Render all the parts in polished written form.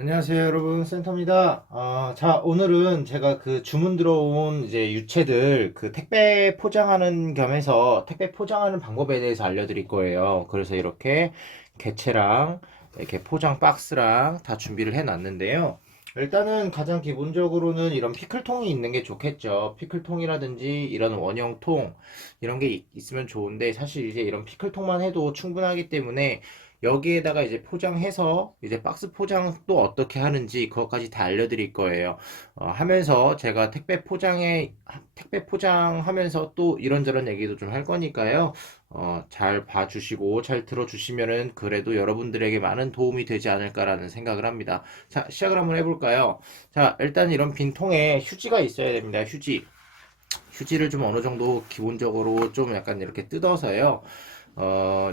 안녕하세요, 여러분. 센터입니다. 자, 오늘은 제가 그 주문 들어온 이제 유채들 그 택배 포장하는 겸해서 택배 포장하는 방법에 대해서 알려드릴 거예요. 그래서 이렇게 개체랑 이렇게 포장 박스랑 다 준비를 해 놨는데요. 일단은 가장 기본적으로는 이런 피클통이 있는 게 좋겠죠. 피클통이라든지 이런 원형통 이런 게 있으면 좋은데 사실 이제 이런 피클통만 해도 충분하기 때문에 여기에다가 이제 포장해서 이제 박스 포장 또 어떻게 하는지 그것까지 다 알려드릴 거예요. 하면서 제가 택배 포장하면서 또 이런저런 얘기도 좀 할 거니까요. 잘 봐주시고 잘 들어주시면은 그래도 여러분들에게 많은 도움이 되지 않을까라는 생각을 합니다. 자, 시작을 한번 해볼까요? 자, 일단 이런 빈 통에 휴지가 있어야 됩니다. 휴지를 좀 어느 정도 기본적으로 좀 약간 이렇게 뜯어서요.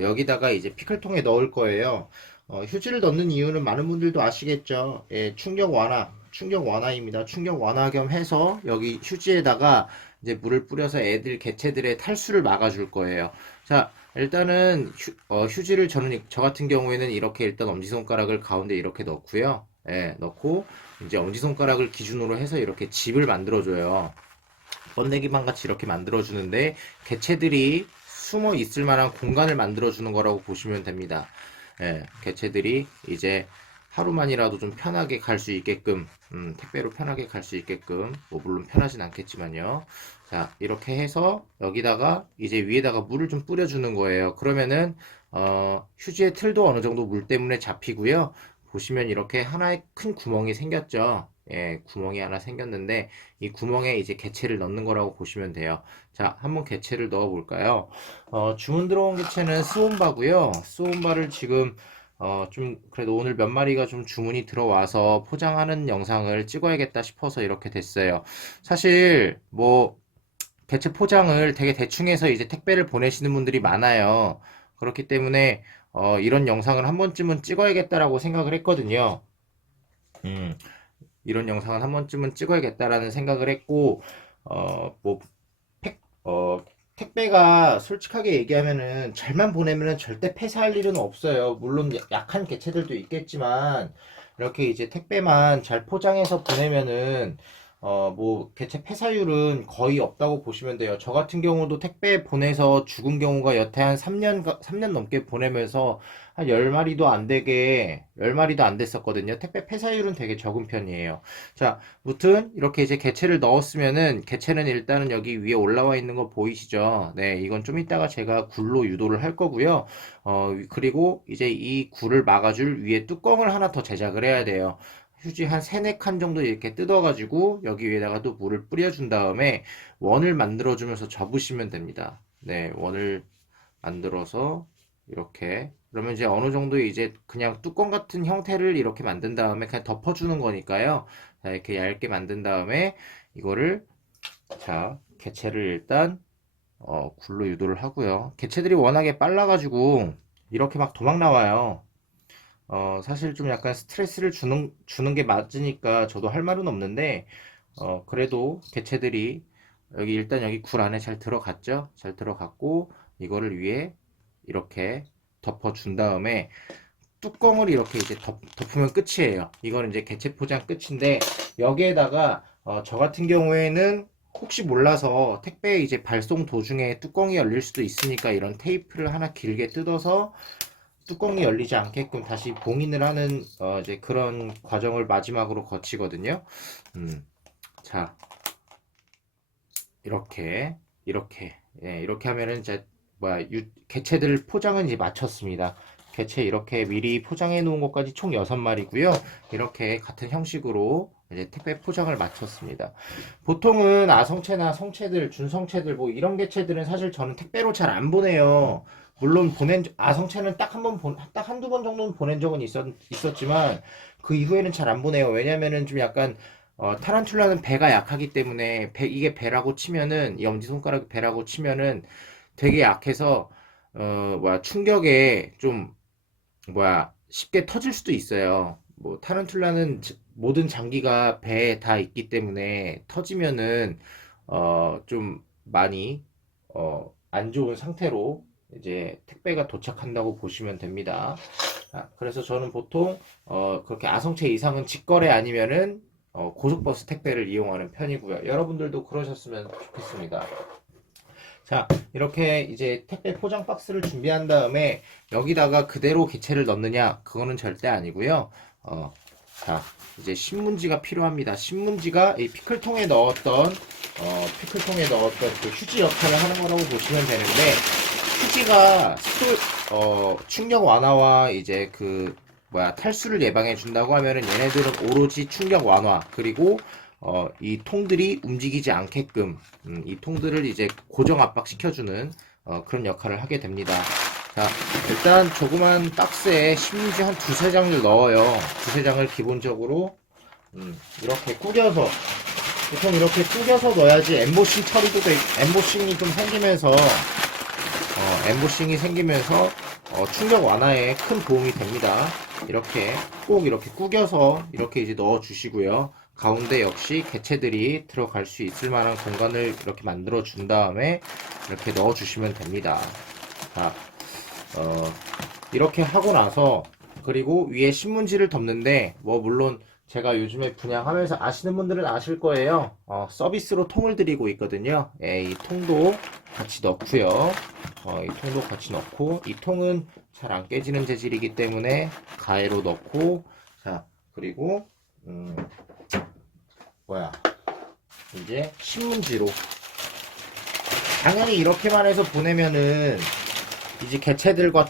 여기다가 이제 피클통에 넣을 거예요. 휴지를 넣는 이유는 많은 분들도 아시겠죠? 예, 충격 완화입니다. 충격 완화 겸 해서 여기 휴지에다가 이제 물을 뿌려서 개체들의 탈수를 막아줄 거예요. 자, 일단은 휴지를 저 같은 경우에는 이렇게 일단 엄지손가락을 가운데 이렇게 넣고요. 예, 넣고 이제 엄지손가락을 기준으로 해서 이렇게 집을 만들어줘요. 번데기만 같이 이렇게 만들어주는데 개체들이 숨어 있을 만한 공간을 만들어주는 거라고 보시면 됩니다. 예, 개체들이 이제 하루만이라도 좀 편하게 갈 수 있게끔, 택배로 편하게 갈 수 있게끔, 뭐 물론 편하진 않겠지만요. 자, 이렇게 해서 여기다가 이제 위에다가 물을 좀 뿌려주는 거예요. 그러면은 휴지의 틀도 어느 정도 물 때문에 잡히고요. 보시면 이렇게 하나의 큰 구멍이 생겼죠. 예, 구멍이 하나 생겼는데 이 구멍에 이제 개체를 넣는 거라고 보시면 돼요. 자, 한번 개체를 넣어 볼까요? 주문 들어온 개체는 스온바고요. 스온바를 지금 좀 그래도 오늘 몇 마리가 좀 주문이 들어와서 포장하는 영상을 찍어야겠다 싶어서 이렇게 됐어요. 사실 뭐 개체 포장을 되게 대충 해서 이제 택배를 보내시는 분들이 많아요. 그렇기 때문에 이런 영상을 한 번쯤은 찍어야겠다라고 생각을 했거든요. 음, 이런 영상을 한 번쯤은 찍어야겠다라는 생각을 했고, 뭐, 택, 어, 택배가 솔직하게 얘기하면은 잘만 보내면은 절대 폐사할 일은 없어요. 물론 약한 개체들도 있겠지만, 이렇게 이제 택배만 잘 포장해서 보내면은, 뭐, 개체 폐사율은 거의 없다고 보시면 돼요. 저 같은 경우도 택배 보내서 죽은 경우가 여태 한 3년 넘게 보내면서 한 10마리도 안 되게, 10마리도 안 됐었거든요. 택배 폐사율은 되게 적은 편이에요. 자, 무튼 이렇게 이제 개체를 넣었으면은 개체는 일단은 여기 위에 올라와 있는 거 보이시죠? 네, 이건 좀 이따가 제가 굴로 유도를 할 거고요. 그리고 이제 이 굴을 막아줄 위에 뚜껑을 하나 더 제작을 해야 돼요. 휴지 한 3, 4칸 정도 이렇게 뜯어가지고 여기 위에다가 또 물을 뿌려준 다음에 원을 만들어주면서 접으시면 됩니다. 네, 원을 만들어서 이렇게 그러면 이제 어느 정도 이제 그냥 뚜껑 같은 형태를 이렇게 만든 다음에 그냥 덮어주는 거니까요. 자, 이렇게 얇게 만든 다음에 이거를 자 개체를 일단 굴로 유도를 하고요. 개체들이 워낙에 빨라가지고 이렇게 막 도망 나와요. 사실 좀 약간 스트레스를 주는 게 맞으니까 저도 할 말은 없는데 그래도 개체들이 여기 굴 안에 잘 들어갔죠? 잘 들어갔고 이거를 위에 이렇게 덮어준 다음에 뚜껑을 이렇게 이제 덮으면 끝이에요. 이거는 이제 개체 포장 끝인데 여기에다가 저 같은 경우에는 혹시 몰라서 택배 이제 발송 도중에 뚜껑이 열릴 수도 있으니까 이런 테이프를 하나 길게 뜯어서 뚜껑이 열리지 않게끔 다시 봉인을 하는 이제 그런 과정을 마지막으로 거치거든요. 음, 자, 이렇게 예, 이렇게 하면은 이제 개체들 포장은 이제 마쳤습니다. 개체 이렇게 미리 포장해 놓은 것까지 총 6마리고요. 이렇게 같은 형식으로 이제 택배 포장을 마쳤습니다. 보통은 아성체나 성체들, 준성체들 뭐 이런 개체들은 사실 저는 택배로 잘 안 보내요. 물론 아성체는 딱 한두 번 정도는 보낸 적은 있었지만 그 이후에는 잘 안 보내요. 왜냐면은 좀 약간 타란툴라는 배가 약하기 때문에 이게 배라고 치면은 이 엄지손가락 배라고 치면은 되게 약해서 충격에 좀 쉽게 터질 수도 있어요. 뭐 타란툴라는 모든 장기가 배에 다 있기 때문에 터지면은 좀 많이 안 좋은 상태로 이제 택배가 도착한다고 보시면 됩니다. 그래서 저는 보통 그렇게 아성채 이상은 직거래 아니면은 고속버스 택배를 이용하는 편이고요. 여러분들도 그러셨으면 좋겠습니다. 자, 이렇게 이제 택배 포장 박스를 준비한 다음에 여기다가 그대로 개체를 넣느냐? 그거는 절대 아니고요. 자, 이제 신문지가 필요합니다. 신문지가 이 피클통에 넣었던 그 휴지 역할을 하는 거라고 보시면 되는데, 휴지가 충격 완화와 이제 탈수를 예방해 준다고 하면은 얘네들은 오로지 충격 완화, 그리고 이 통들이 움직이지 않게끔 이 통들을 이제 고정 압박시켜주는 그런 역할을 하게 됩니다. 자, 일단 조그만 박스에 신문지 한 두세 장을 넣어요. 두세 장을 기본적으로 이렇게 구겨서, 보통 이렇게 구겨서 넣어야지 엠보싱이 좀 생기면서 충격 완화에 큰 도움이 됩니다. 꼭 이렇게 구겨서 이렇게 이제 넣어 주시고요. 가운데 역시 개체들이 들어갈 수 있을 만한 공간을 이렇게 만들어 준 다음에 이렇게 넣어 주시면 됩니다. 자, 이렇게 하고 나서, 그리고 위에 신문지를 덮는데, 물론 제가 요즘에 분양하면서 아시는 분들은 아실 거예요. 서비스로 통을 드리고 있거든요. 이 통도 같이 넣고요. 이 통도 같이 넣고, 이 통은 잘 안 깨지는 재질이기 때문에 가해로 넣고, 자, 그리고 이제 신문지로, 당연히 이렇게만 해서 보내면은 이제 개체들과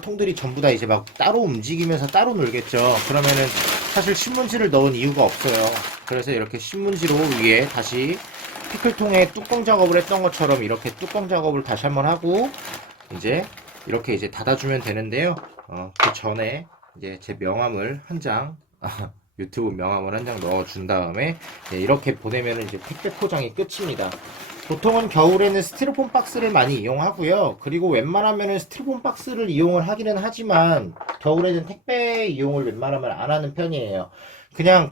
통들이 전부 다 이제 막 따로 움직이면서 따로 놀겠죠. 그러면은 사실 신문지를 넣은 이유가 없어요. 그래서 이렇게 신문지로 위에 다시 피클통에 뚜껑 작업을 했던 것처럼 이렇게 뚜껑 작업을 다시 한번 하고, 이제 이렇게 이제 닫아주면 되는데요. 그 전에 이제 제 명함을 한 장, 유튜브 명함을 한 장 넣어준 다음에 이렇게 보내면 이제 택배 포장이 끝입니다. 보통은 겨울에는 스티로폼 박스를 많이 이용하고요. 그리고 웬만하면은 스티로폼 박스를 이용을 하기는 하지만 겨울에는 택배 이용을 웬만하면 안 하는 편이에요. 그냥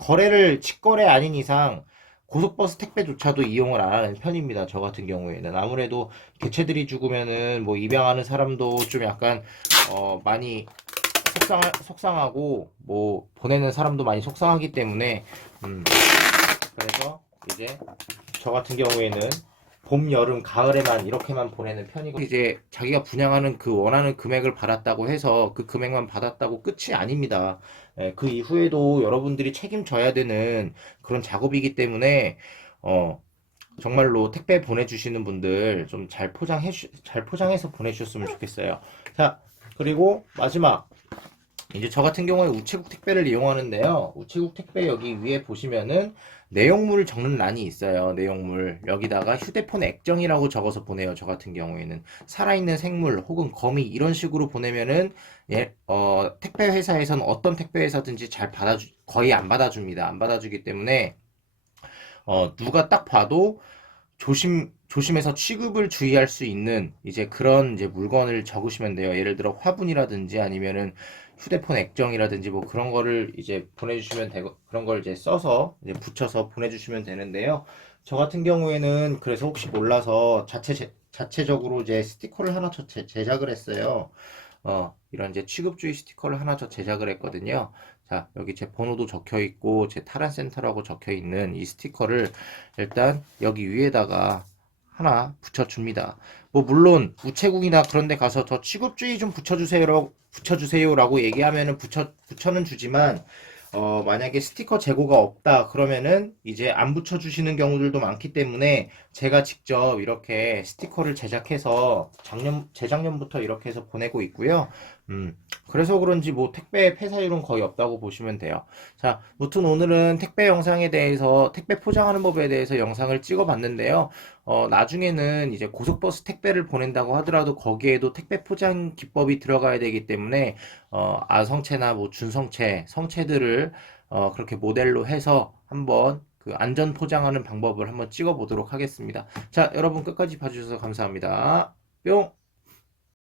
직거래 아닌 이상 고속버스 택배조차도 이용을 안 하는 편입니다. 저 같은 경우에는 아무래도 개체들이 죽으면은 입양하는 사람도 좀 약간 많이 속상하고 보내는 사람도 많이 속상하기 때문에 그래서 이제 저 같은 경우에는 봄, 여름, 가을에만 이렇게만 보내는 편이고, 이제 자기가 분양하는 그 원하는 금액을 받았다고 해서 그 금액만 받았다고 끝이 아닙니다. 그 이후에도 여러분들이 책임져야 되는 그런 작업이기 때문에 정말로 택배 보내주시는 분들 좀 잘 포장해서 보내주셨으면 좋겠어요. 자, 그리고 마지막, 이제 저 같은 경우에 우체국 택배를 이용하는데요. 우체국 택배 여기 위에 보시면은 내용물을 적는 란이 있어요. 내용물. 여기다가 휴대폰 액정이라고 적어서 보내요. 저 같은 경우에는. 살아있는 생물 혹은 거미 이런 식으로 보내면은 택배 회사에서는 어떤 택배 회사든지 거의 안 받아줍니다. 안 받아주기 때문에 누가 딱 봐도 조심해서 취급을 주의할 수 있는 이제 그런 이제 물건을 적으시면 돼요. 예를 들어 화분이라든지 아니면은 휴대폰 액정이라든지 그런 거를 이제 보내주시면 되고, 그런 걸 이제 써서 이제 붙여서 보내주시면 되는데요. 저 같은 경우에는 그래서 혹시 몰라서 자체적으로 이제 스티커를 하나 제작을 했어요. 이런 이제 취급주의 스티커를 하나 제작을 했거든요. 자, 여기 제 번호도 적혀 있고 제 탈환센터라고 적혀 있는 이 스티커를 일단 여기 위에다가 하나 붙여줍니다. 물론 우체국이나 그런 데 가서 저 취급주의 좀 붙여주세요라고 얘기하면은 붙여는 주지만 만약에 스티커 재고가 없다 그러면은 이제 안 붙여주시는 경우들도 많기 때문에 제가 직접 이렇게 스티커를 제작해서 재작년부터 이렇게 해서 보내고 있고요. 그래서 그런지 택배 폐사율은 거의 없다고 보시면 돼요. 자, 무튼 오늘은 택배 포장하는 법에 대해서 영상을 찍어 봤는데요. 나중에는 이제 고속버스 택배를 보낸다고 하더라도 거기에도 택배 포장 기법이 들어가야 되기 때문에 아성체나 준성체, 성체들을 그렇게 모델로 해서 한번 그 안전 포장하는 방법을 한번 찍어 보도록 하겠습니다. 자, 여러분 끝까지 봐주셔서 감사합니다. 뿅!